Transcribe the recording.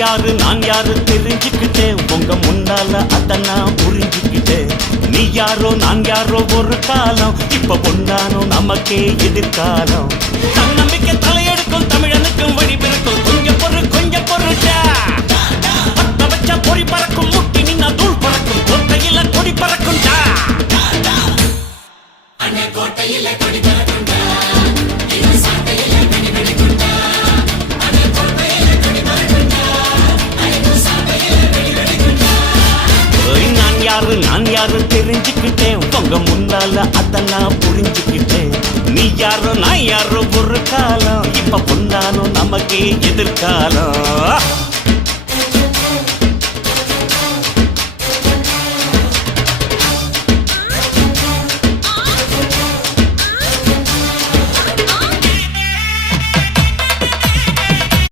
நான் யாரு தெரிஞ்சுக்கிட்டேன் உங்க முன்னால அத நான் புரிஞ்சுக்கிட்டேன். நீ யாரோ நான் யாரோ ஒரு காலம், இப்ப பொன்னானோ நமக்கே எதிர்காலம். தன்னம்பிக்கை தலையெடுக்கும் தமிழனுக்கும் வழி பிறக்கும். கொஞ்சம் பொருட்டா பத்த வச்சா பொறி பறக்கும், முட்டி நின்னா தூள் பறக்கும், கோட்டையில கொடி பறக்கும்டா. கோட்டையில கொடி பறக்கும்டா, நான் யாரு தெரிஞ்சுக்கிட்டேன் உங்க முன்னால அத நான் புரிஞ்சுக்கிட்டேன். நீ யாரோ நான் யாரோ ஒரு காலம், இப்ப பொன்னானோ நமக்கே எதிர்காலம்.